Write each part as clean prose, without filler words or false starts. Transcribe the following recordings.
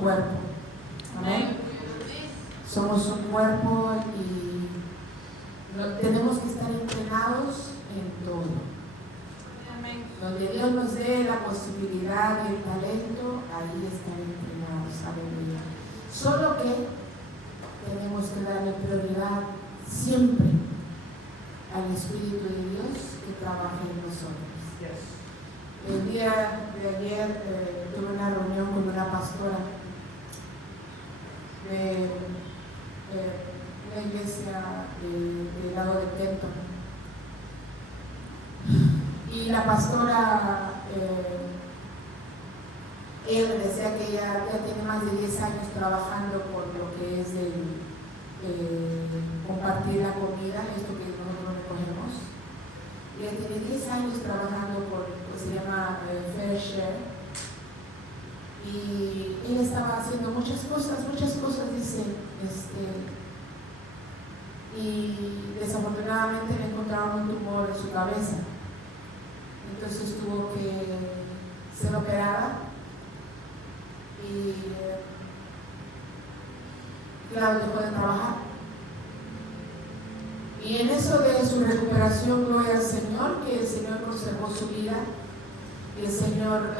cuerpo. Amén. Somos un cuerpo y tenemos que estar entrenados en todo. Donde Dios nos dé la posibilidad y el talento, ahí están entrenados. Aleluya. Solo que tenemos que darle prioridad siempre al Espíritu de Dios que trabaja en nosotros. El día de ayer tuve una reunión con una pastora de una iglesia del lado de Kenton. Y la pastora, ella me decía que ella ya tiene más de 10 años trabajando por lo que es compartir la comida, esto que nosotros recogemos. Ella tiene 10 años trabajando por lo que se llama Fair Share. Y ella estaba haciendo muchas cosas, dice, y desafortunadamente le encontraron un tumor en su cabeza. Entonces tuvo que ser operada y claro, dejó de trabajar. Y en eso de su recuperación, gloria al Señor, que el Señor conservó su vida y el Señor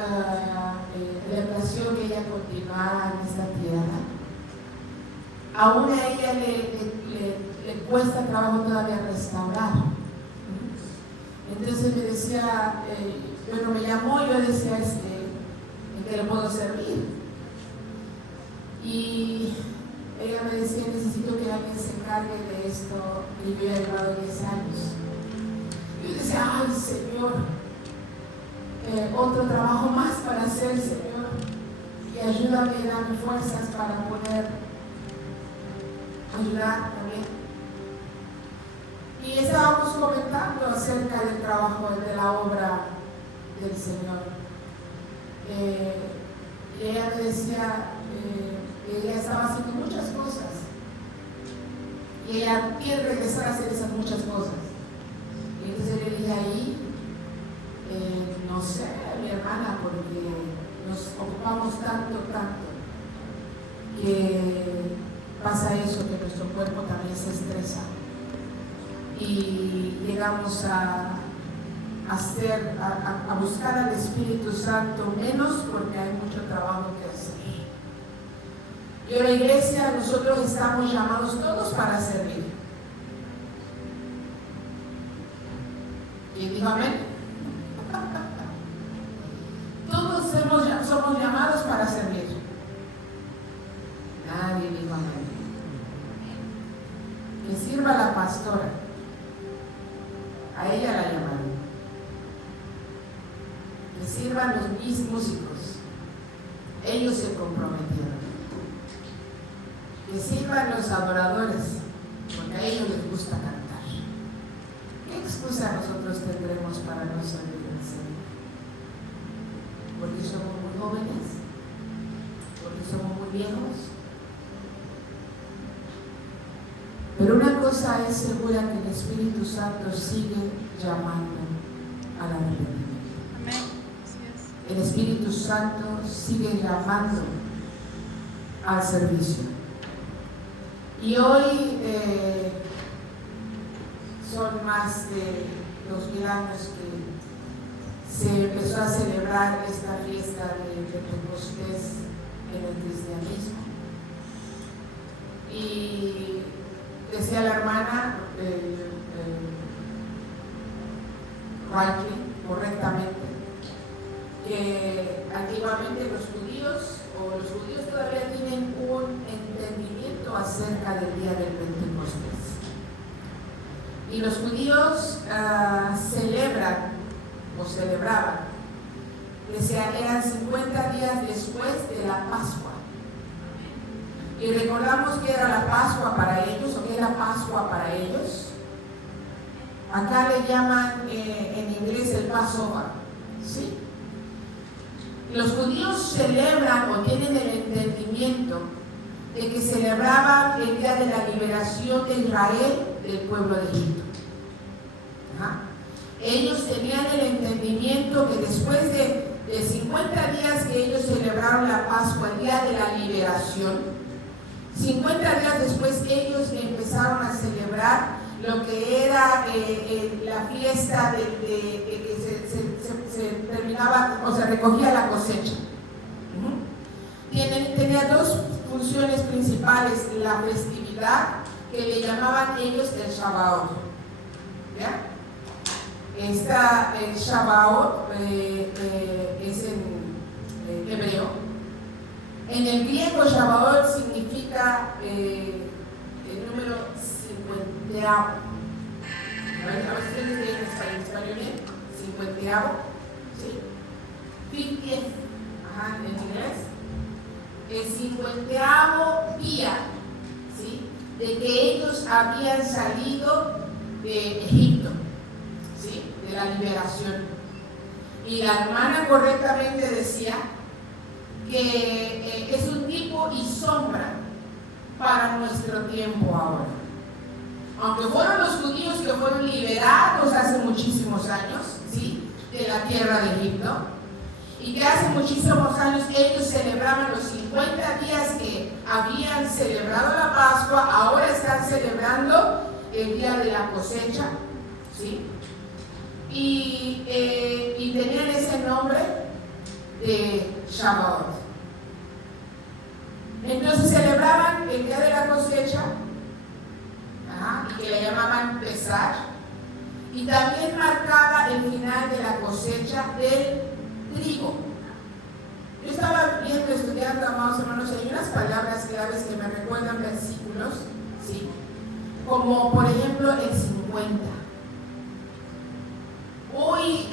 le plació que ella continuara en esta tierra. Aún a ella le cuesta trabajo todavía restaurar. Entonces me decía, bueno, me llamó y yo decía, ¿en qué le puedo servir? Y ella me decía, necesito que alguien se encargue de esto, y yo ya he llevado 10 años. Y yo decía, ay Señor, otro trabajo más para hacer, Señor, y ayúdame y dame fuerzas para poder ayudar también. Y estábamos comentando acerca del trabajo, de la obra del Señor. Y ella me decía, ella estaba haciendo muchas cosas y ella quiere regresar a hacer esas muchas cosas. Y entonces le dije ahí, no sé, mi hermana, porque nos ocupamos tanto, que pasa eso, que nuestro cuerpo también se estresa y llegamos a buscar al Espíritu Santo menos porque hay mucho trabajo que hacer. Y en la iglesia nosotros estamos llamados todos para servir. ¿Y dijo amén? Todos somos llamados para servir. Nadie dijo amén. Que sirva la pastora. A ella la llamaron. Que sirvan los mis músicos. Ellos se comprometieron. Que sirvan los adoradores, porque a ellos les gusta cantar. ¿Qué excusa nosotros tendremos para no servir al Señor? Porque somos muy jóvenes, porque somos muy viejos. Pero una cosa es segura, que el Espíritu Santo sigue llamando al arrepentimiento. Amén. Así es. El Espíritu Santo sigue llamando al servicio. Y hoy son más de 2000 años que se empezó a celebrar esta fiesta de Pentecostés en el cristianismo. Y decía la hermana Rankin correctamente que antiguamente los judíos todavía tienen un entendimiento acerca del día del Pentecostés. Y los judíos celebraban, eran 50 días después de la Pascua. Y recordamos que era la Pascua para ellos, o que es la Pascua para ellos. Acá le llaman en inglés el Passover, ¿sí? Los judíos celebran o tienen el entendimiento de que celebraban el día de la liberación de Israel del pueblo de Egipto. Ellos tenían el entendimiento que después de 50 50 días que ellos celebraron la Pascua, el día de la liberación, 50 días después ellos empezaron a celebrar lo que era la fiesta de que se terminaba, o se recogía la cosecha. Tenía dos funciones principales: la festividad, que le llamaban ellos el Shavuot. ¿Ya? El Shavuot es en hebreo. En el griego, Shavuot significa el número 50. A ver si ustedes leen en español bien. 50, ¿sí? 50th, en inglés. El 50º día, ¿sí?, de que ellos habían salido de Egipto, ¿sí?, de la liberación. Y la hermana correctamente decía que es un tipo y sombra para nuestro tiempo ahora. Aunque fueron los judíos que fueron liberados hace muchísimos años, ¿sí?, de la tierra de Egipto, y que hace muchísimos años ellos celebraban los 50 días que habían celebrado la Pascua, ahora están celebrando el día de la cosecha, ¿sí? Y tenían ese nombre de Shavuot. Entonces celebraban el día de la cosecha, y que le llamaban Pesach, y también marcaba el final de la cosecha del trigo. Yo estaba viendo, estudiando, amados hermanos, hay unas palabras claves que me recuerdan versículos, ¿sí?, como por ejemplo el 50. Hoy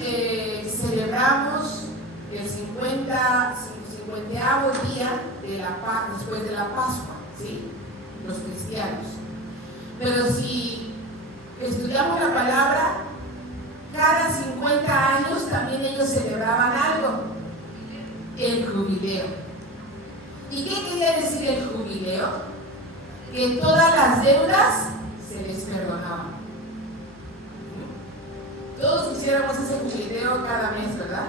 celebramos el 50º día después de la Pascua, ¿sí?, los cristianos. Pero si estudiamos la palabra, cada 50 años también ellos celebraban algo: el jubileo. ¿Y qué quería decir el jubileo? Que todas las deudas se les perdonaban. Todos quisiéramos ese jubileo cada mes, ¿verdad?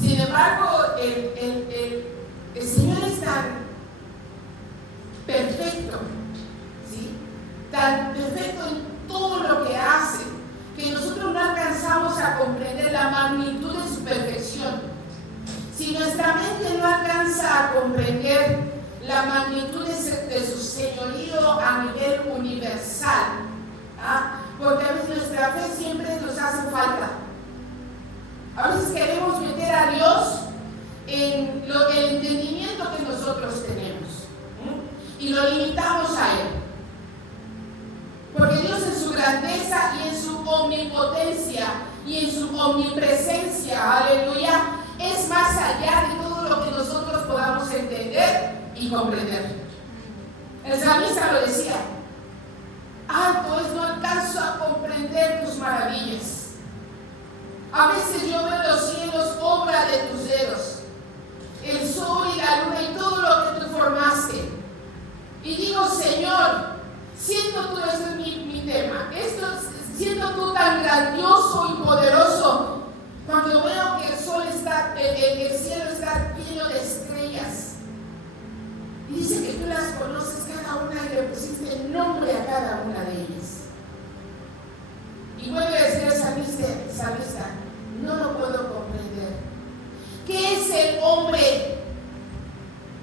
Sin embargo, el Señor es tan perfecto, ¿sí?, tan perfecto en todo lo que hace, que nosotros no alcanzamos a comprender la magnitud de su perfección. Si nuestra mente no alcanza a comprender la magnitud de su señorío a nivel universal, porque a veces nuestra fe siempre nos hace falta. A veces queremos meter a Dios en el entendimiento que nosotros tenemos, y lo limitamos a Él. Porque Dios en su grandeza y en su omnipotencia y en su omnipresencia, aleluya, es más allá de todo lo que nosotros podamos entender y comprender. El salmista lo decía: alto es, no alcanzo a comprender tus maravillas. A veces yo veo los cielos, obra de tus dedos, el sol y la luna y todo lo que tú formaste, y digo: Señor, siendo tú, ese es mi tema, siendo tú tan grandioso y poderoso, cuando veo que el cielo está lleno de estrellas, y dice que tú las conoces cada una y le pusiste nombre a cada una de ellas. Y vuelve a decir el salmista: no lo puedo comprender. ¿Qué es el hombre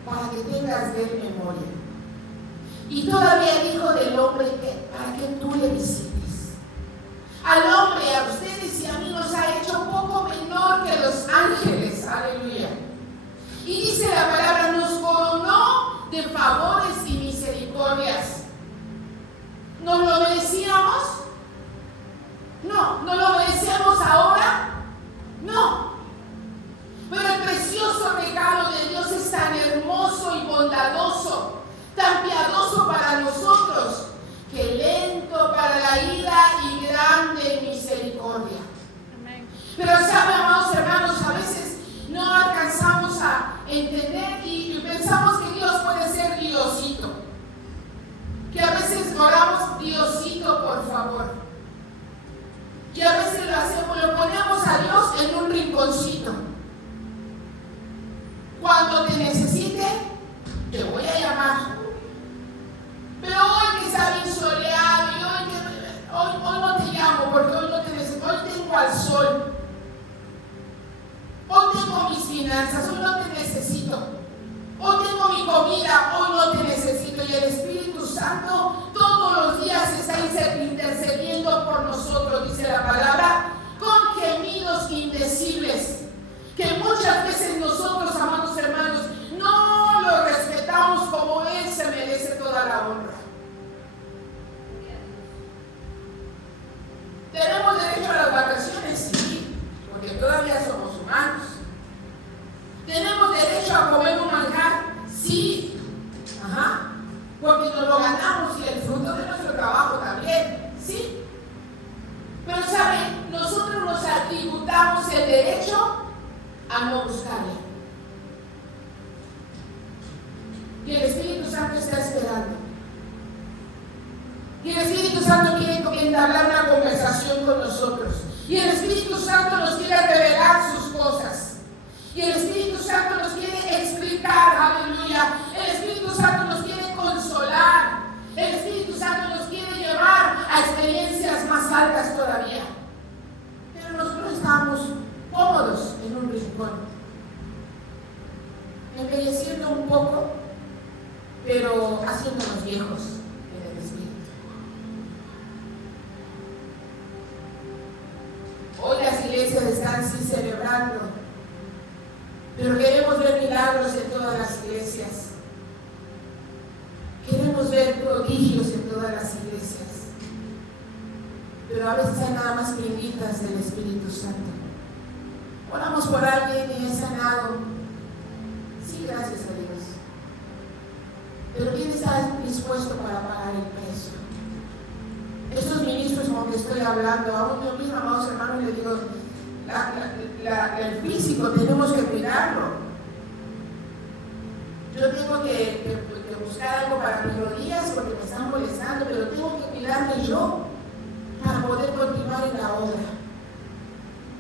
para que tengas de él memoria? Y todavía dijo del hombre para que tú le visites. Al hombre, a ustedes y a mí, nos ha hecho poco menor que los ángeles. Aleluya. Y dice la palabra: nos coronó de favores y misericordias. ¿Nos lo merecíamos? No. ¿No lo merecemos ahora? No. Pero el precioso regalo de Dios es tan hermoso y bondadoso, tan piadoso para nosotros, que lento para la ira y grande en misericordia. Amén. Pero saben, amados hermanos, a veces no alcanzamos a entender y pensamos que Dios puede ser Diosito. Que a veces oramos: Diosito, por favor. Y a veces lo hacemos, lo ponemos a Dios en un rinconcito. Cuando te necesite, te voy a llamar. Pero hoy que está bien soleado y hoy no te llamo porque hoy no te necesito. Hoy tengo al sol. Hoy tengo mis finanzas, hoy no te necesito. Hoy tengo mi comida, hoy no te necesito. Y el Espíritu Santo todos los días está intercediendo por nosotros, dice la palabra, con gemidos indecibles, que muchas veces nosotros, amados hermanos, no lo respetamos como Él se merece toda la honra. ¿Tenemos derecho a las vacaciones? Sí, porque todavía somos humanos. ¿Tenemos derecho a comer un manjar? Sí, porque nos lo ganamos y el fruto de nuestro trabajo también, sí. Pero ¿saben? Nosotros nos atributamos el derecho a no buscarle. Y el Espíritu Santo está esperando. Y el Espíritu Santo quiere entablar una conversación con nosotros. Y el Espíritu Santo nos quiere revelar sus cosas. Y el Espíritu Santo nos quiere explicar, aleluya. El Espíritu Santo nos quiere consolar. El Espíritu Santo nos quiere llevar a experiencias más altas todavía. Pero nosotros estamos cómodos en un rincón, embelleciendo un poco, pero haciéndonos viejos en el Espíritu. Hoy las iglesias están sí celebrando, pero queremos ver milagros en todas las iglesias. Queremos ver prodigios en todas las iglesias. Pero a veces hay nada más pinitas del Espíritu Santo. Oramos por alguien y es sanado. Sí, gracias a Dios. Pero ¿quién está dispuesto para pagar el precio? Estos ministros con que estoy hablando, aún yo misma, amados hermanos, les digo, el físico tenemos que cuidarlo. Yo tengo que buscar algo para mis rodillas porque me están molestando, pero tengo que cuidarme yo para poder continuar en la obra.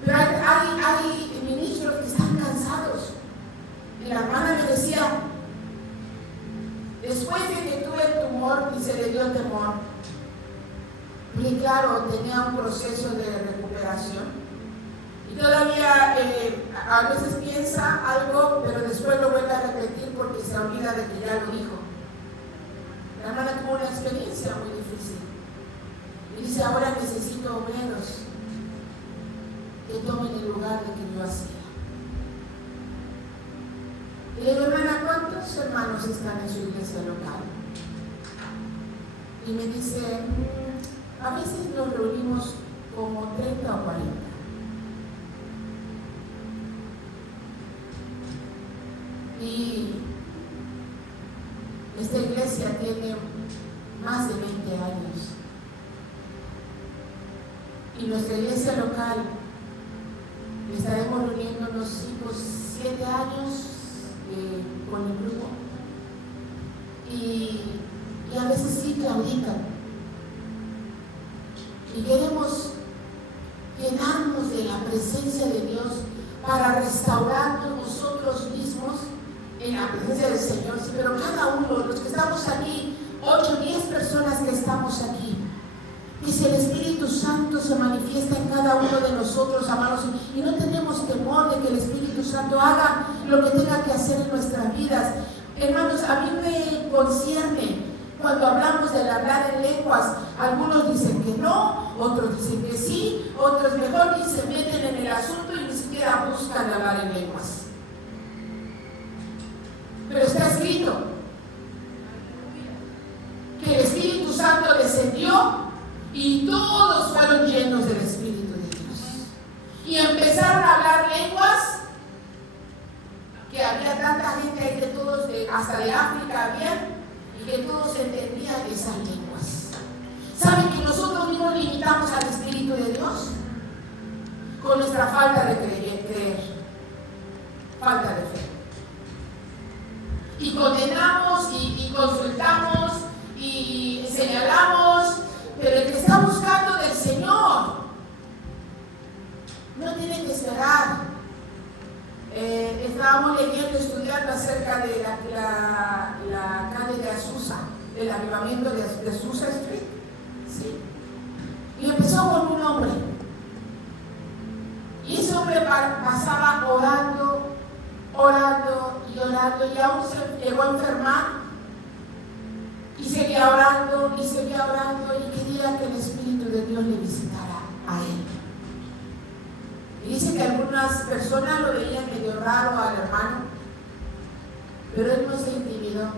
Pero hay ministros que están cansados. Y la hermana me decía, después de que tuve el tumor y se le dio temor, y claro, tenía un proceso de recuperación. Y todavía a veces piensa algo, pero después lo vuelve a repetir porque se olvida de que ya lo dijo. La hermana tuvo una experiencia muy difícil. Y dice, ahora necesito obreros que tomen el lugar de que yo hacía. Y le digo, hermana, ¿cuántos hermanos están en su iglesia local? Y me dice, a veces nos reunimos como 30 o 40. Y esta iglesia tiene más de 20 años. Y nuestra iglesia local estaremos reuniendo unos 7 años con el grupo. Y a veces sí claudican. Y queremos llenarnos de la presencia de Dios para restaurarnos nosotros mismos en la presencia del Señor. Sí, pero cada uno, los que estamos aquí, 8 o 10 personas que estamos aquí, que si el Espíritu Santo se manifiesta en cada uno de nosotros, amados, y no tenemos temor de que el Espíritu Santo haga lo que tenga que hacer en nuestras vidas. Hermanos, a mí me concierne cuando hablamos del hablar en lenguas. Algunos dicen que no, otros dicen que sí, otros mejor ni se meten en el asunto y ni siquiera buscan hablar en lenguas. Pero está escrito que el Espíritu Santo descendió y todos fueron llenos del Espíritu de Dios. Y empezaron a hablar lenguas, que había tanta gente ahí de todos, hasta de África había, y que todos entendían esas lenguas. ¿Saben que nosotros mismos limitamos al Espíritu de Dios? Con nuestra falta de creer, falta de fe. Y condenamos y consultamos y señalamos, pero el que está buscando del Señor No tienen que esperar. Estábamos leyendo, estudiando acerca de la calle de Azusa, del avivamiento de Azusa Street. ¿Sí? Y empezó con un hombre. Y ese hombre pasaba orando y orando, y aún se llegó a enfermar. Y seguía orando y quería que el Espíritu de Dios le visitara a él. Y dice que algunas personas lo veían medio raro al hermano, pero él no se intimidó,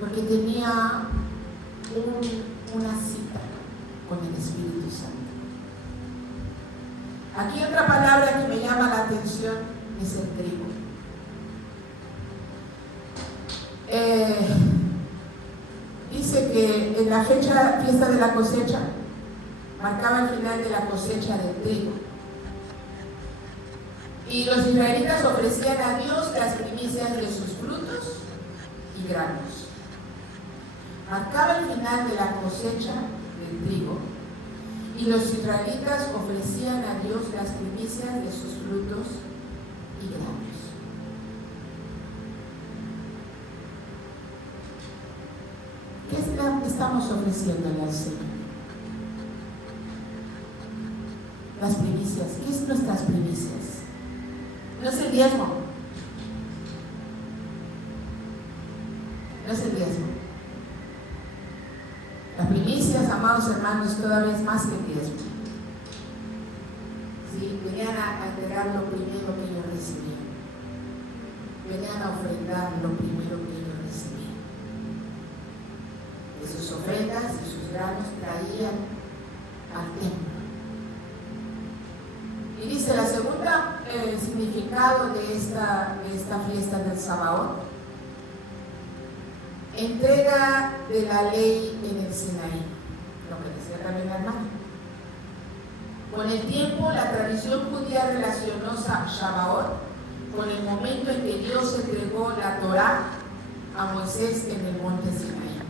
porque tenía una cita con el Espíritu Santo. Aquí otra palabra que me llama la atención es el trigo. Dice que en la fiesta de la cosecha, marcaba el final de la cosecha del trigo. Y los israelitas ofrecían a Dios las primicias de sus frutos y granos. Marcaba el final de la cosecha del trigo. Y los israelitas ofrecían a Dios las primicias de sus frutos y granos. ¿Qué estamos ofreciéndole al Señor? Las primicias. ¿Qué es nuestras primicias? No es el diezmo. No es el diezmo. Las primicias, amados hermanos, todavía es más que el diezmo. ¿Sí? Venían a entregar lo primero que ellos recibían. Venían a ofrendar lo primero que ellos recibían. De sus ofrendas y sus granos traían al templo. Y dice la segunda significado de esta fiesta del Sabaoth: entrega de la ley en el Sinaí, lo que decía también la hermana. Con el tiempo, la tradición judía relacionó Sabaoth con el momento en que Dios entregó la Torá a Moisés en el monte Sinaí.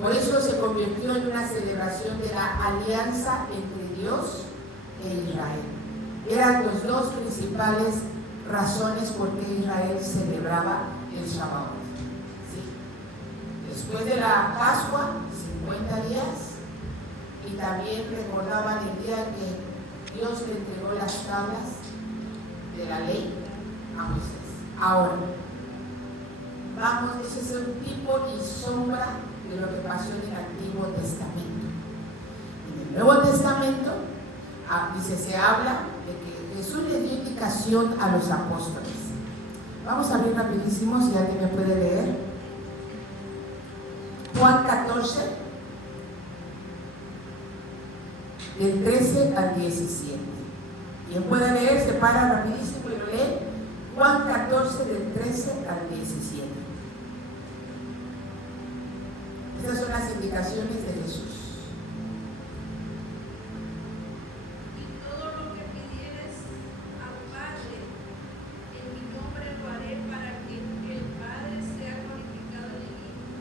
Por eso se convirtió en una celebración de la alianza entre Dios e Israel. Eran los dos principales razones por qué Israel celebraba el Shabbat. ¿Sí? Después de la Pascua, 50 días, y también recordaban el día que Dios le entregó las tablas de la ley a Moisés. Ahora, vamos, ese es un tipo y sombra de lo que pasó en el Antiguo Testamento. En el Nuevo Testamento, dice, se habla de que Jesús le dio indicación a los apóstoles. Vamos a ver rapidísimo, si alguien me puede leer. Juan 14, del 13 al 17. Quien puede leer, se para rapidísimo y lo lee. Juan 14, del 13 al 17. Estas son las indicaciones de Jesús.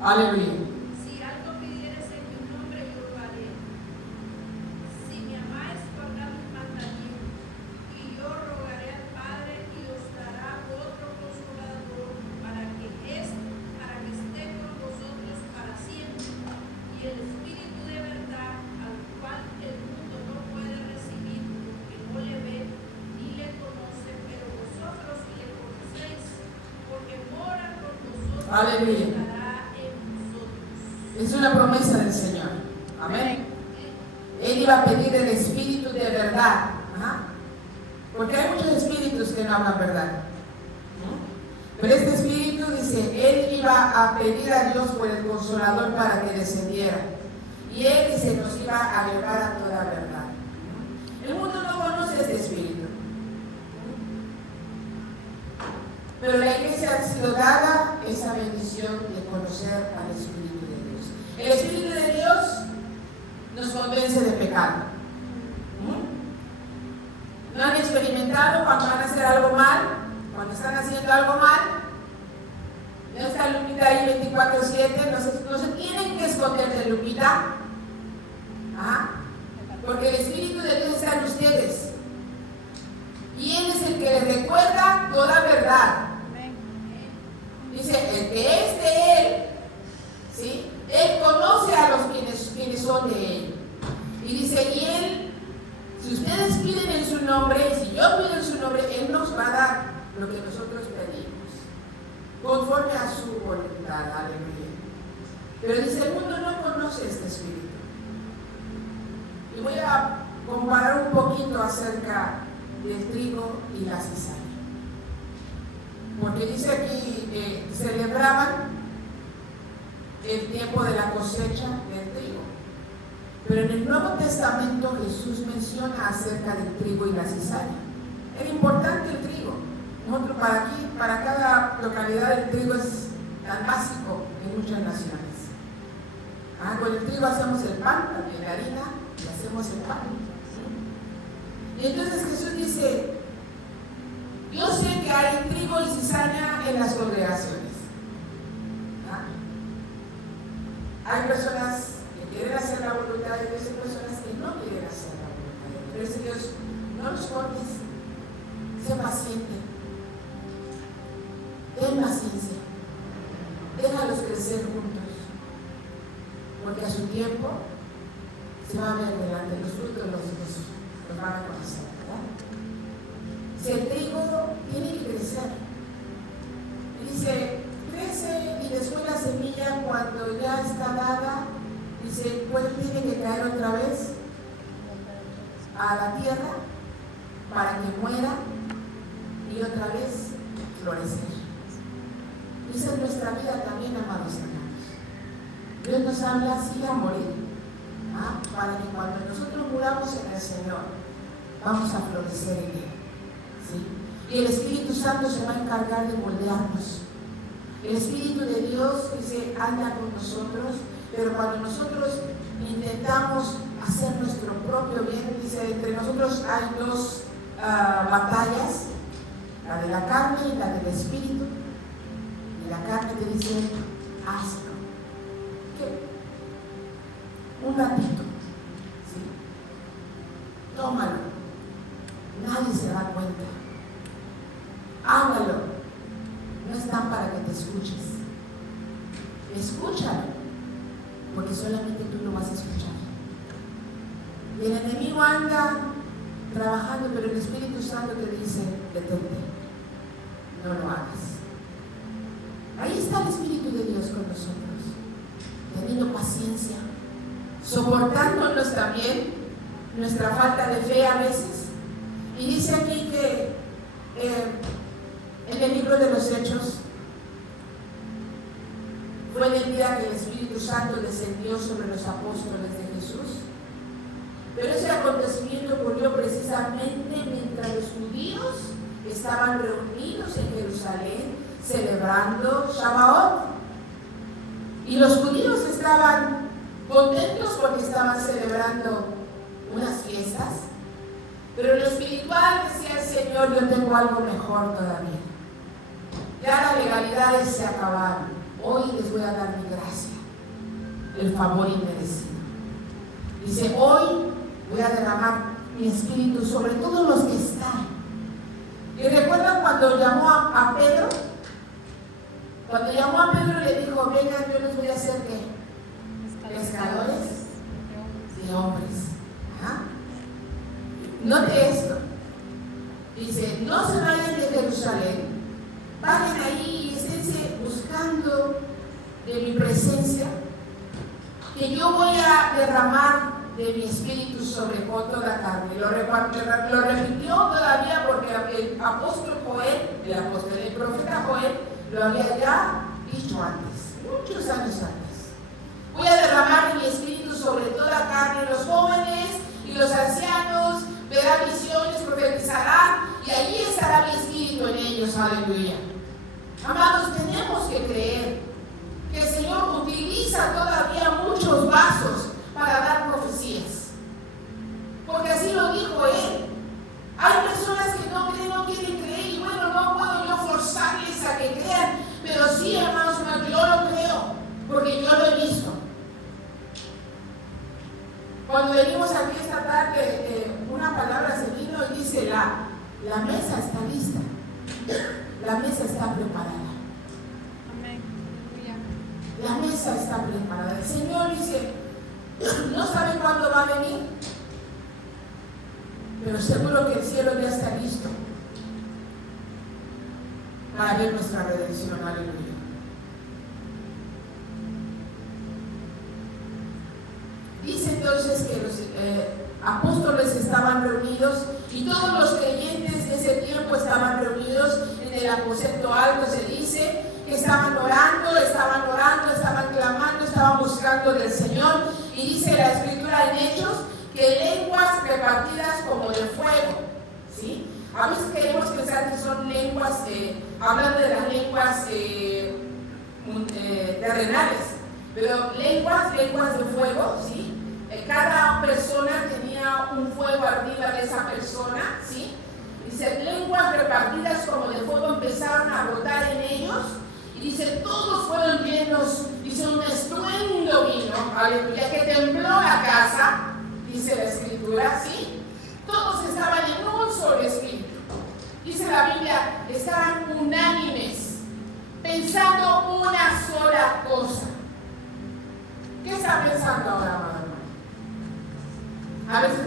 Aleluya. Si algo pidieres en mi nombre, yo lo haré. Si me amáis, guardad mis mandamientos. Y yo rogaré al Padre y os dará otro consolador para que esté con vosotros para siempre. Y el Espíritu de verdad, al cual el mundo no puede recibir, porque no le ve ni le conoce, pero vosotros le conocéis, porque mora con vosotros. Aleluya. Es una promesa del Señor. Amén. Él iba a pedir el espíritu de verdad. Porque hay muchos espíritus que no hablan verdad. Pero este espíritu, dice, Él iba a pedir a Dios por el Consolador para que descendiera. Y Él, dice, nos iba a llevar a toda verdad. El mundo no conoce este espíritu. Pero la iglesia ha sido dada esa bendición de conocer al Espíritu. El Espíritu de Dios nos convence de pecado. ¿No han experimentado cuando van a hacer algo mal? Cuando están haciendo algo mal, no está Lupita ahí 24/7, no se tienen que esconder de Lupita. Porque el Espíritu de Dios está en ustedes. si yo pido en su nombre, Él nos va a dar lo que nosotros pedimos, conforme a su voluntad. Aleluya. Pero dice, el mundo no conoce este espíritu. Y voy a comparar un poquito acerca del trigo y la cizaña. Porque dice aquí, celebraban el tiempo de la cosecha del trigo. Pero en el Nuevo Testamento Jesús menciona acerca del trigo y la cizaña. Era importante el trigo. Nosotros para cada localidad el trigo es tan básico en muchas naciones. Con el trigo hacemos el pan, también la harina, y hacemos el pan. Y entonces Jesús dice, yo sé que hay trigo y cizaña en las congregaciones. Hay personas que quieren hacer la voluntad de Dios y personas que no quieren hacer la voluntad de Dios. Pero dice Dios, no los cortes, sé paciente, ten paciencia, déjalos crecer juntos, porque a su tiempo se va a ver delante los frutos, los van a conocer, ¿verdad? Si el trigo tiene que crecer, y dice, crece y después la semilla cuando ya está dada, dice, pues tiene que caer otra vez a la tierra para que muera y otra vez florecer. Esa es nuestra vida también, amados hermanos. Dios nos habla así a morir, para que cuando nosotros muramos en el Señor, vamos a florecer en Él. ¿Sí? Y el Espíritu Santo se va a encargar de moldearnos. El Espíritu de Dios, dice, anda con nosotros, pero cuando nosotros intentamos hacer nuestro propio bien, dice, entre nosotros hay dos batallas, la de la carne y la del Espíritu. Y la carne te dice, hazlo. ¿Qué? Un ratito, ¿sí? Tómalo. Nadie se da cuenta. Hágalo. No están para que te escuches. Escúchalo, porque solamente tú lo vas a escuchar. Y el enemigo anda trabajando, pero el Espíritu Santo te dice, detente, no lo hagas. Ahí está el Espíritu de Dios con nosotros, teniendo paciencia, soportándonos también nuestra falta de fe a veces. Y dice aquí que en el libro de los Hechos fue en el día que el Espíritu Santo descendió sobre los apóstoles de Jesús. Pero ese acontecimiento ocurrió precisamente mientras los judíos estaban reunidos en Jerusalén celebrando Shavuot. Y los judíos estaban contentos porque estaban celebrando unas fiestas. Pero en lo espiritual decía el Señor, yo tengo algo mejor todavía. Ya las legalidades se acabaron. Hoy les voy a dar mi gracia, el favor inmerecido. Dice, hoy voy a derramar mi espíritu sobre todos los que están. Y recuerdan cuando llamó a Pedro. Cuando llamó a Pedro le dijo, vengan, yo les voy a hacer ¿qué? Pescadores de hombres. Note esto. Dice, no se vayan de Jerusalén, vayan ahí y esténse buscando de mi presencia, que yo voy a derramar de mi espíritu sobre toda carne. Lo repitió todavía porque el apóstol Joel, el profeta Joel, lo había ya dicho antes, muchos años antes. Voy a derramar mi espíritu sobre toda carne, los jóvenes y los ancianos verán visiones, profetizarán, y allí estará mi espíritu en ellos. Aleluya. Amados, tenemos que creer que el Señor utiliza todavía muchos vasos para dar profecías, porque así lo dijo Él. Hay personas que no quieren creer, y bueno, no puedo yo forzarles a que crean, pero sí, hermanos, yo lo creo, porque yo lo he visto. Cuando venimos aquí esta tarde, una palabra se vino y dice, la mesa está lista, la mesa está preparada. Amén. La mesa está preparada. El Señor dice, no sabe cuándo va a venir. pero seguro que el cielo ya está listo para ver nuestra redención. Aleluya. Dice entonces que los apóstoles estaban reunidos y todos los creyentes de ese tiempo estaban reunidos en el aposento alto. Se dice que estaban orando, estaban clamando, estaban buscando del Señor. Y dice la Escritura en Hechos que lenguas repartidas como de fuego, ¿sí? A veces queremos pensar que son lenguas, hablando de las lenguas terrenales, pero lenguas de fuego, ¿sí? Cada persona tenía un fuego arriba de esa persona, ¿sí? Dice, lenguas repartidas como de fuego empezaron a brotar en ellos, y dice, todos fueron llenos, dice, un estruendo vino, aleluya, que tembló la casa, dice la Escritura, ¿sí? Todos estaban en un solo espíritu. Dice la Biblia, estaban unánimes, pensando una sola cosa. ¿Qué está pensando ahora, hermano? A veces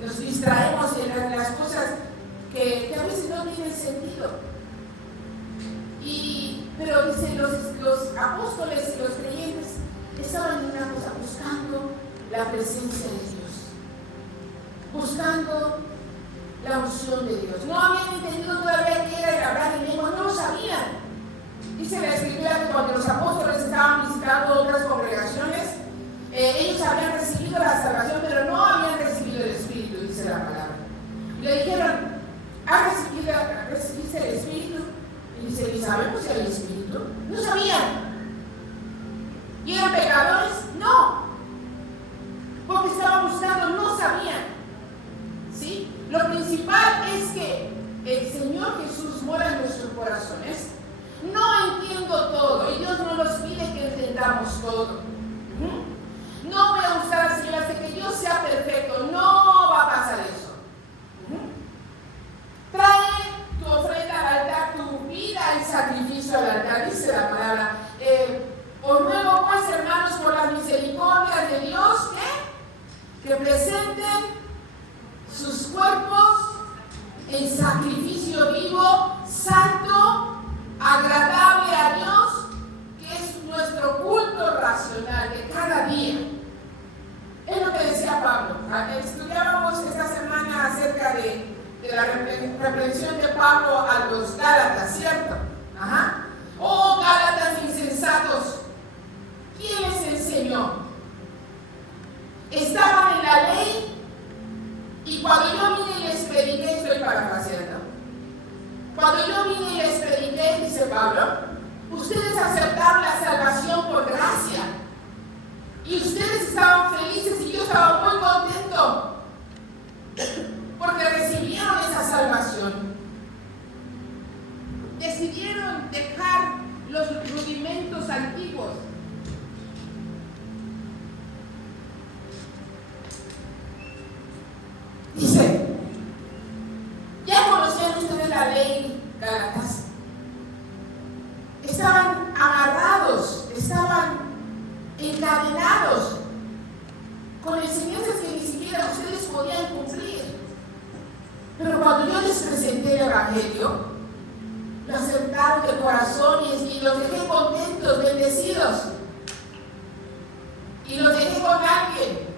nos distraemos en las cosas que a veces no tienen sentido. Pero dice, los apóstoles y los creyentes estaban en una cosa, buscando la presencia de Dios, buscando la unción de Dios. No habían entendido todavía qué era el hablar en lengua, no lo sabían. Dice la Escritura que cuando los apóstoles estaban visitando otras congregaciones, ellos habían recibido la salvación, pero no habían recibido el Espíritu, dice la palabra. Y le dijeron, ¿recibiste el Espíritu? Y dice, ¿y sabemos si hay Espíritu? No sabían. ¿Y eran pecadores? No. Porque estaban buscando, no sabían. ¿Sí? Lo principal es que el Señor Jesús mora en nuestros corazones. No entiendo todo, y Dios no nos pide que entendamos todo. No voy a buscar al Señor hasta que yo sea perfecto, no va a pasar eso. Trae tu ofrenda al altar, tu vida en sacrificio al altar, dice la palabra. Os ruego pues, hermanos, por las misericordias de Dios, que presenten sus cuerpos en sacrificio vivo, santo, agradable a Dios, que es nuestro culto racional de cada día. Es lo que decía Pablo. Estudiábamos esta semana acerca de la reprensión de Pablo a los Gálatas, ¿cierto? Ajá. Oh, Gálatas insensatos, ¿quién les enseñó? Estaban en la ley, y cuando yo vine y les prediqué, estoy parafraseando, cuando yo vine y les prediqué, dice Pablo, ustedes aceptaron la salvación por gracia, y ustedes estaban felices y yo estaba muy contento porque recibieron esa salvación. Decidieron dejar los rudimentos antiguos. Dice, ya conocían ustedes la ley, Gálatas. Estaban amarrados, estaban encadenados con enseñanzas que ni siquiera ustedes podían cumplir. Pero cuando yo les presenté el Evangelio, lo aceptaron de corazón y los dejé contentos, bendecidos. Y los dejé con alguien.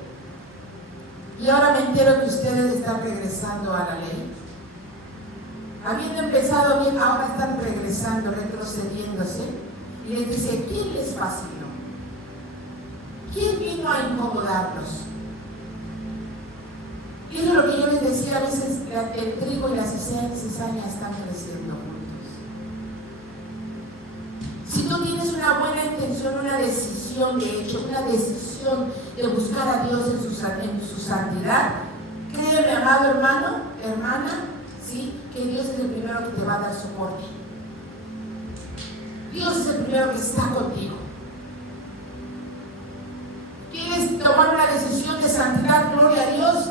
Y ahora me entero que ustedes están regresando a la ley. Habiendo empezado bien, ahora están regresando, retrocediéndose. Y les dice, ¿quién les fascinó? ¿Quién vino a incomodarlos? Y eso es lo que yo les decía, a veces el trigo y la cizaña están creciendo juntos. Si tú tienes una buena intención, una decisión de hecho, una decisión de buscar a Dios en su santidad, créeme, amado hermano, hermana, ¿sí? Que Dios es el primero que te va a dar soporte. Dios es el primero que está contigo. ¿Quieres tomar una decisión de santidad, gloria a Dios?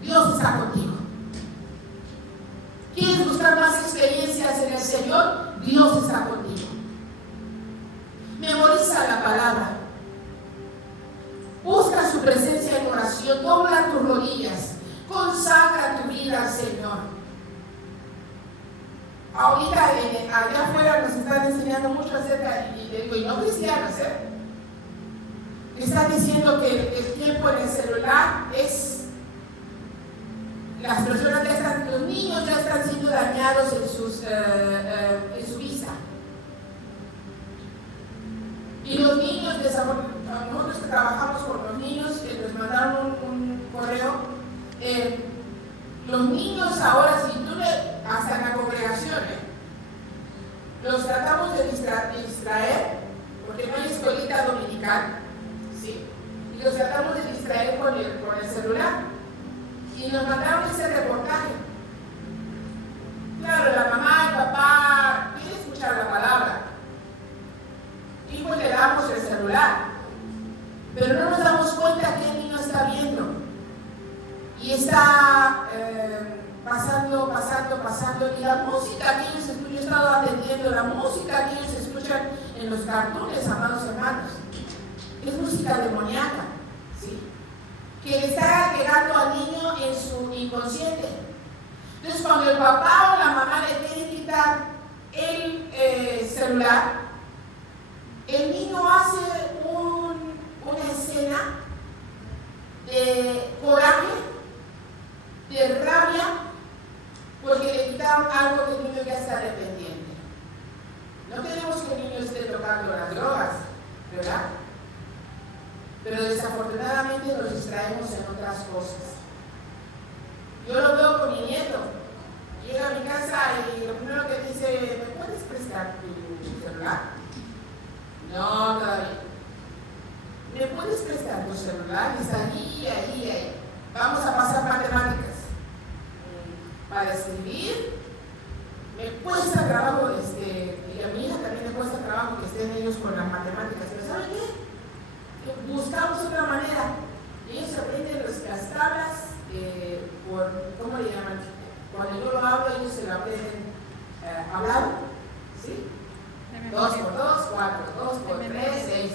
Dios está contigo. ¿Quieres buscar más experiencias en el Señor? Dios está contigo. Memoriza la palabra. Busca su presencia en oración. Dobla tus rodillas. Consagra ahorita allá afuera nos están enseñando mucho acerca, y no cristianos, están diciendo que el tiempo en el celular es, las personas ya están, los niños ya están siendo dañados en su vista. Y los niños, nosotros que trabajamos con los niños, nos mandaron un correo. Los niños ahora, si tú hasta en la congregación, los tratamos de distraer, porque no hay escuelita dominical, ¿sí? Y los tratamos de distraer con el celular. Y nos mandaron ese reportaje. Claro, la mamá, el papá quiere escuchar la palabra. Y pues le damos el celular. Pero no nos damos cuenta que el niño está viendo. Y está pasando. Y la música que ellos escuchan, yo he estado atendiendo, la música que ellos escuchan en los cartones, amados hermanos, es música demoníaca, ¿sí? Que le está llegando al niño en su inconsciente. Entonces, cuando el papá o la mamá le quieren quitar el celular, el niño hace una escena de coraje, de rabia, porque le quitaron algo que el niño ya está dependiente. No queremos que el niño esté tocando las drogas, ¿verdad? Pero desafortunadamente nos distraemos en otras cosas. Yo lo veo con mi nieto. Llega a mi casa y lo primero que dice, ¿me puedes prestar tu celular? No, todavía. ¿Me puedes prestar tu celular? Está ahí. Vamos a pasar matemáticas. Para escribir, me cuesta trabajo, y a mi hija también le cuesta trabajo que estén ellos con las matemáticas. Pero ¿saben qué? Buscamos otra manera. Ellos aprenden las tablas ¿cómo le llaman? Cuando yo lo hablo, ellos se lo aprenden hablado, ¿sí? 2 por 2, 4, 2 por 3, 6,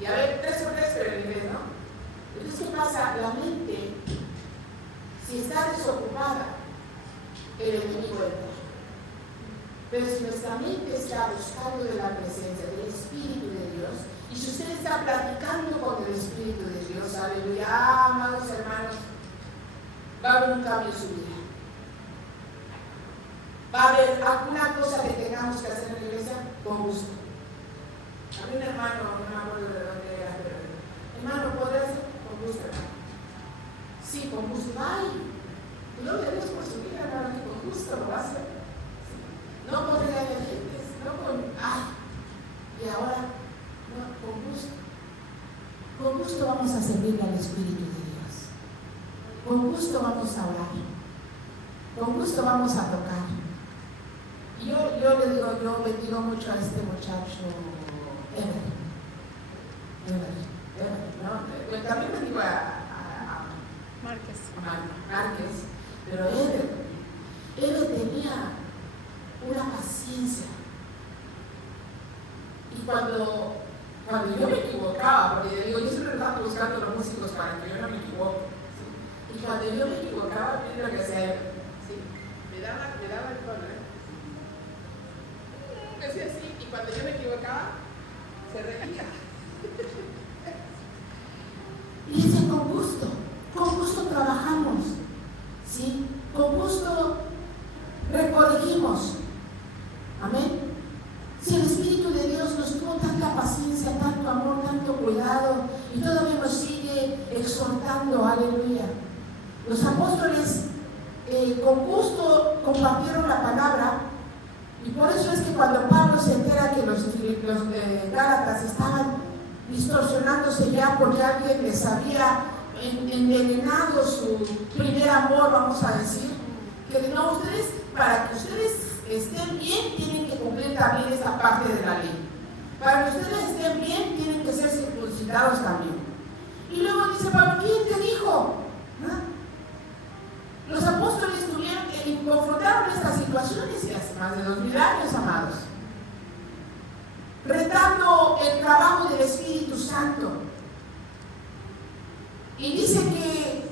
y a ver, 3 por 3, pero en inglés, ¿no? Entonces, ¿qué pasa? La mente, si está desocupada, el enemigo entra. Pero si nuestra mente está buscando de la presencia del Espíritu de Dios, y si usted está platicando con el Espíritu de Dios, aleluya, amados hermanos, va a haber un cambio en su vida. Va a haber alguna cosa que tengamos que hacer en la iglesia con gusto. A mí un hermano, no me acuerdo de dónde era, pero hermano, ¿podrás hacer? Con gusto, hermano. Sí, con gusto. Ay, gloria a Dios por su vida, hermano, que con gusto lo va a hacer. Sí. No con regañadientes, no con, y ahora, no, con gusto. Con gusto vamos a servirle al Espíritu de Dios. Con gusto vamos a orar. Con gusto vamos a tocar. Y yo le digo, yo bendigo mucho a este muchacho, Ever, ¿no? Yo también bendigo a Márquez, pero Ever tenía una paciencia. Y cuando yo me equivocaba, porque yo digo, yo siempre estaba buscando los músicos para que yo no me equivoque, ¿sí? Y cuando yo me equivocaba, mira lo que hacía él, ¿sí? Me daba el tono, decía así, y cuando yo me equivocaba, se reía. Y dice, con gusto trabajamos, ¿sí? Con gusto recorregimos. Amén. Si el Espíritu de Dios nos tuvo tanta paciencia, tanto amor, tanto cuidado, y todavía nos sigue exhortando, aleluya. Los apóstoles con gusto compartieron la palabra, y por eso es que cuando Pablo se entera que los Gálatas estaban distorsionándose ya porque alguien les había envenenado su primer amor, vamos a decir, que no, ustedes, para que ustedes estén bien, tienen que cumplir también esta parte de la ley. Para que ustedes estén bien, tienen que ser circuncidados también. Y luego dice Pablo, ¿quién te dijo? ¿No? Los apóstoles tuvieron que confrontar estas situaciones y hace más de 2000 años, amados, retando el trabajo del Espíritu Santo. Y dice que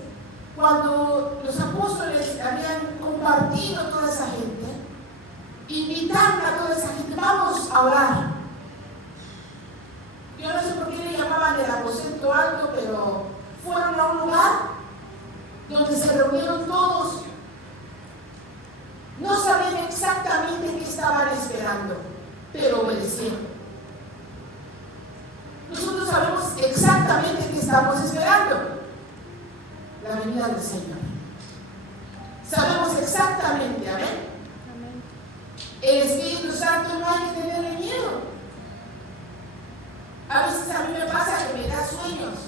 cuando los apóstoles habían compartido toda esa gente, llaman a toda esa gente, vamos a orar. Yo no sé por qué le llamaban el aposento alto, pero fueron a un lugar donde se reunieron todos. No sabían exactamente qué estaban esperando, pero obedecieron. Nosotros sabemos exactamente qué estamos esperando: la venida del Señor. Sabemos exactamente, amén. El Espíritu Santo no hay que tenerle miedo. A veces a mí me pasa que me da sueños.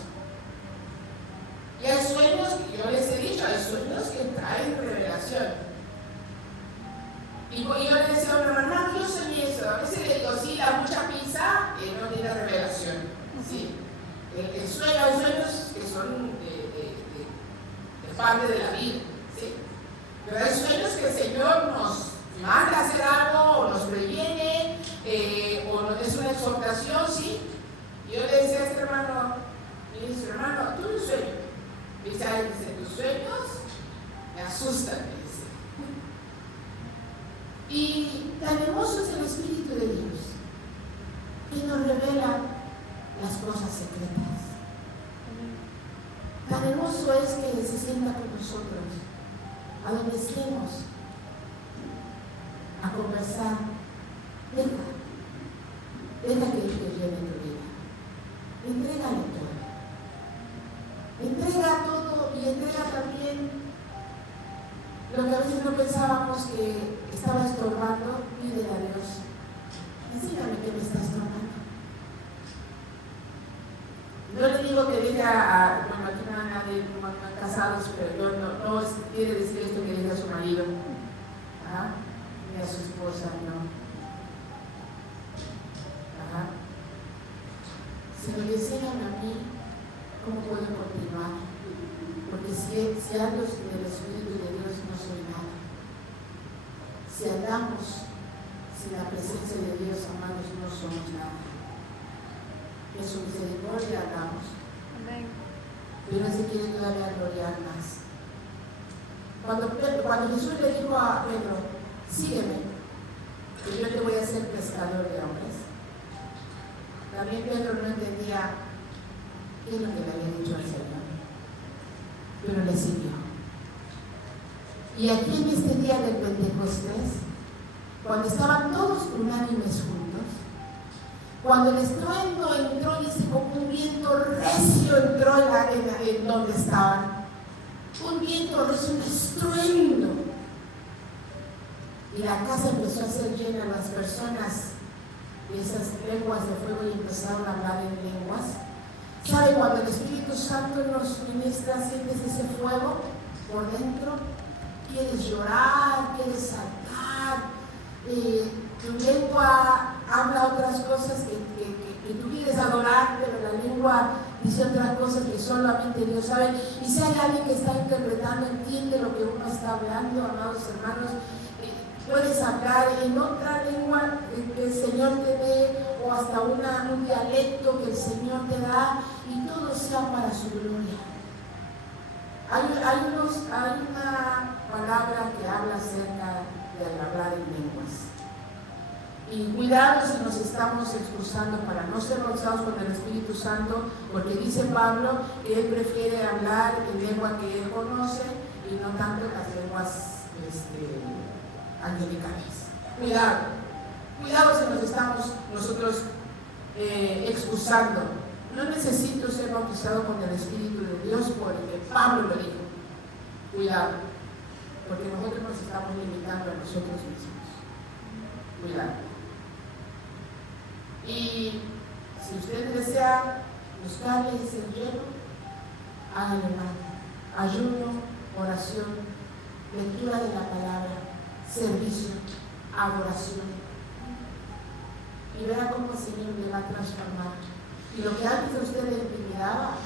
Y hay sueños que yo les he dicho, hay sueños que traen revelación. Y yo le decía a una hermana, yo soñé eso. A veces le digo, sí, la mucha pizza no tiene revelación. Sí. El sueño, hay sueños que son de parte de la vida. ¿Sí? Pero hay sueños que el Señor nos manda a hacer algo, o nos previene, o nos es una exhortación, ¿sí? Y yo le decía a este hermano, y dice, hermano, tú no sueño. Y dice, tus sueños me asustan, me dice. Y tan hermoso es el Espíritu de Dios, que nos revela las cosas secretas. Tan hermoso es que se sienta con nosotros, a donde estemos, a conversar. Deja que Él te llene tu vida. Entrégale todo. Entrega todo y entrega también lo que a veces no pensábamos que estaba estorbando. Pídele a Dios, enséñame qué me está estorbando. No le digo que diga, bueno, aquí no hay nadie, no hay casados, pero yo no quiere decir esto que diga a su marido, ni a su esposa, no. Sino que enséñame a mí cómo puedo continuar, porque si ando sin el Espíritu de Dios no soy nada. Si andamos sin la presencia de Dios, amados, no somos nada. En su misericordia andamos. Amén. Pero Él se quiere todavía gloriar más. Cuando Jesús le dijo a Pedro, sígueme, que yo te voy a hacer pescador de hombres, también Pedro no entendía qué es lo que le había dicho al Señor, pero le siguió. Y aquí en este día del Pentecostés, cuando estaban todos unánimes juntos, cuando el estruendo entró, dice, como un viento recio entró en donde estaban. Un viento recio, un estruendo. Y la casa empezó a ser llena, las personas de esas lenguas de fuego, y empezaron a hablar en lenguas. ¿Sabe? Cuando el Espíritu Santo nos ministra, sientes ese fuego por dentro, quieres llorar, quieres saltar, tu lengua habla otras cosas que tú quieres adorar, pero la lengua dice otras cosas que solamente Dios sabe. Y si hay alguien que está interpretando, entiende lo que uno está hablando, amados hermanos. Puedes hablar en otra lengua que el Señor te dé, o hasta un dialecto que el Señor te da, y todo sea para su gloria. Hay una palabra que habla acerca del hablar en lenguas. Y cuidado si nos estamos excusando para no ser bautizados con el Espíritu Santo, porque dice Pablo que él prefiere hablar en lengua que él conoce y no tanto en las lenguas angelicales. Cuidado si nos estamos nosotros excusando. No necesito ser bautizado con el Espíritu de Dios porque Pablo lo dijo. Cuidado, porque nosotros nos estamos limitando a nosotros mismos. Cuidado. Y si usted desea buscarle ese lleno, hágalo, hermano. Ayuno, oración, lectura de la palabra, servicio, adoración. Y verá cómo el Señor le va a transformar. Y lo que antes usted le intimidaba,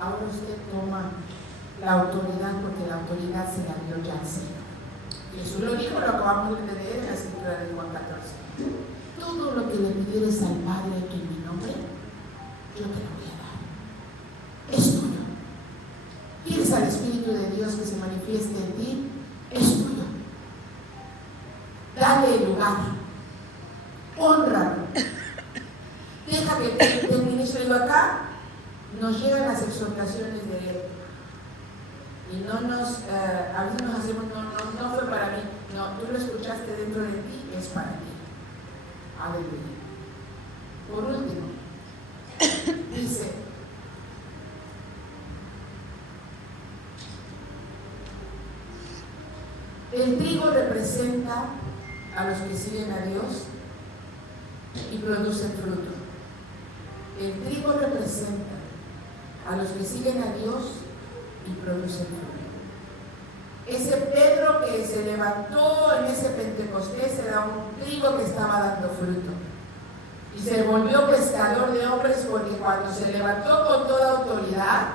ahora usted toma la autoridad, porque la autoridad se la dio ya al Señor. Jesús lo dijo, lo acabamos de leer en la escritura de Juan 14. Todo lo que le pidieres al Padre en mi nombre, yo te lo voy a dar. Es tuyo. ¿Quieres al Espíritu de Dios que se manifieste en ti? Es tuyo. Dale el lugar. nos llegan las exhortaciones de Él y no nos, a veces nos hacemos, no fue para mí, no, tú lo escuchaste dentro de ti, es para ti. Aleluya. Por último, dice, el trigo representa a los que siguen a Dios y producen fruto. El trigo representa a los que siguen a Dios y producen fruto. Ese Pedro que se levantó en ese Pentecostés era un trigo que estaba dando fruto. Y se volvió pescador de hombres porque cuando se levantó con toda autoridad,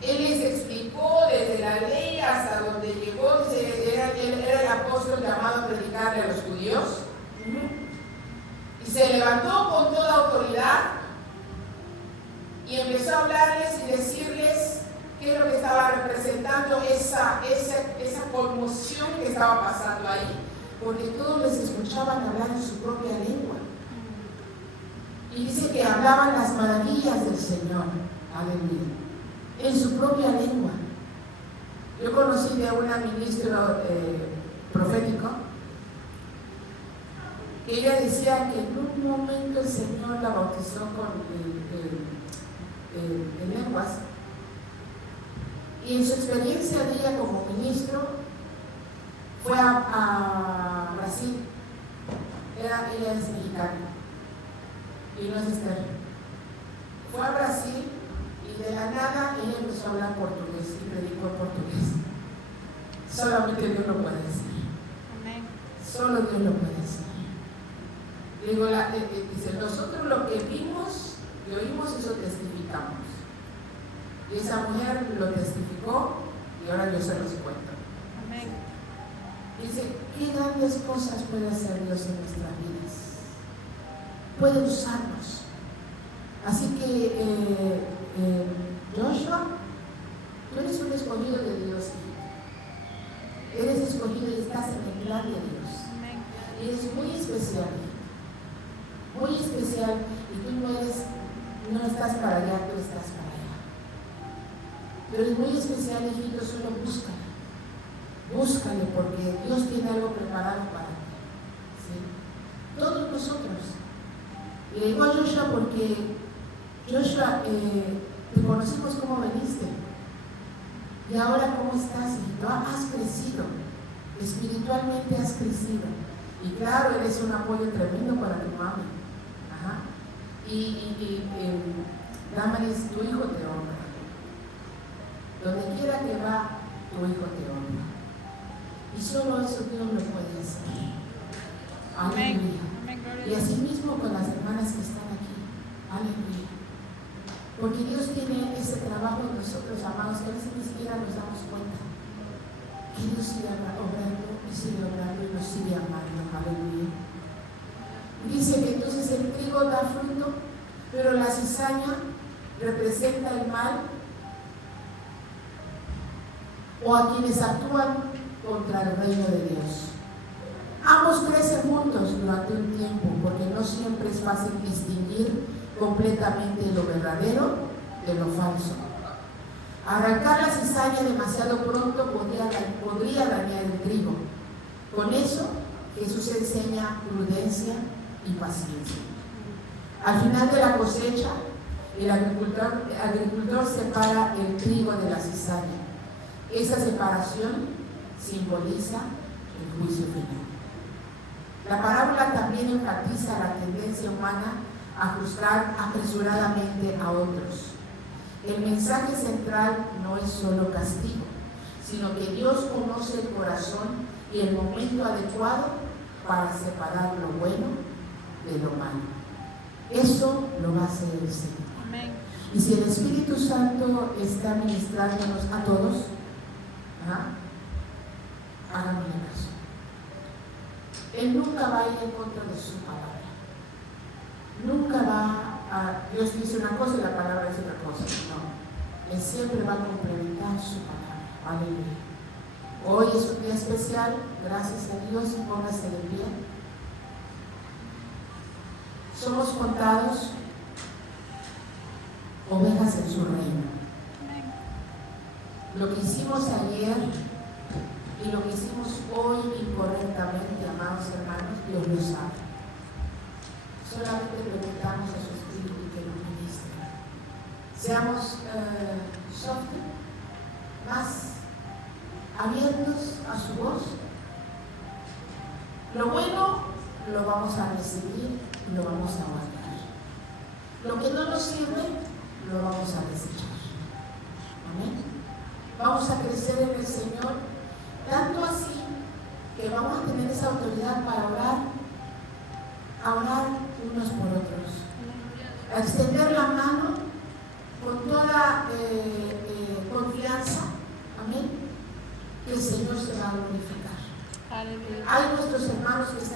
Él les explicó desde la ley hasta donde llegó. Él era el apóstol llamado a predicarle a los judíos. Y se levantó con toda autoridad y empezó a hablarles y decirles qué es lo que estaba representando esa conmoción que estaba pasando ahí, porque todos les escuchaban hablar en su propia lengua. Y dice que hablaban las maravillas del Señor, aleluya, en su propia lengua. Yo conocí de una ministra profético que ella decía que en un momento el Señor la bautizó en lenguas, y en su experiencia de ella como ministro fue a Brasil. Ella es mexicana y no es Esther. Fue a Brasil y de la nada ella empezó a hablar portugués y predicó en portugués. Solamente Dios lo puede hacer. Amén. Solo Dios lo puede hacer. Digo, dice, nosotros lo que vimos y oímos, eso testificamos. Y esa mujer lo testificó y ahora yo se los cuento. Amén. Dice, qué grandes cosas puede hacer Dios en nuestras vidas. Puede usarnos. Así que, Joshua, tú eres un escogido de Dios. Eres escogido y estás en el plan de Dios. Amén. Y eres muy especial. Muy especial. Y tú no estás para allá, tú estás para allá. Pero es muy especial, hijito, solo búscale. Búscale, porque Dios tiene algo preparado para ti. ¿Sí? Todos nosotros. Y le digo a Joshua porque, Joshua, te conocimos cómo veniste. Y ahora, ¿cómo estás, hijito? Has crecido. Espiritualmente has crecido. Y claro, eres un apoyo tremendo para tu mami. Ajá. Damaris, tu hijo te honra. Donde quiera que va, tu hijo te honra. Y solo eso Dios lo puede hacer. Aleluya. Y así mismo con las hermanas que están aquí. Aleluya. Porque Dios tiene ese trabajo en nosotros, amados, que a veces ni siquiera nos damos cuenta. Que Dios sigue obrando y sigue obrando y nos sigue amando. Aleluya. Dice que entonces el trigo da fruto, pero la cizaña representa el mal o a quienes actúan contra el reino de Dios. Ambos crecen juntos durante un tiempo, porque no siempre es fácil distinguir completamente lo verdadero de lo falso. Arrancar la cizaña demasiado pronto podría dañar el trigo. Con eso, Jesús enseña prudencia y paciencia. Al final de la cosecha, el agricultor separa el trigo de la cizaña. Esa separación simboliza el juicio final. La parábola también enfatiza la tendencia humana a juzgar apresuradamente a otros. El mensaje central no es solo castigo, sino que Dios conoce el corazón y el momento adecuado para separar lo bueno de lo malo. Eso lo va a hacer el Señor. Amén. Y si el Espíritu Santo está ministrándonos a todos, háganle caso. Él nunca va a ir en contra de su palabra. Nunca va a... Dios dice una cosa y la palabra dice otra cosa. No. Él siempre va a complementar su palabra. Aleluya. Hoy es un día especial. Gracias a Dios. Póngase de pie. Somos contados ovejas en su reino. Lo que hicimos ayer y lo que hicimos hoy incorrectamente, amados hermanos, Dios lo sabe. Solamente permitamos a su Espíritu que nos ministre. Seamos más abiertos a su voz. Lo bueno lo vamos a recibir y lo vamos a guardar. Lo que no nos sirve lo vamos a desechar. Amén. Vamos a crecer en el Señor, tanto así que vamos a tener esa autoridad para orar unos por otros, a extender la mano con toda confianza. Amén. Que el Señor se va a glorificar. Hay nuestros hermanos que están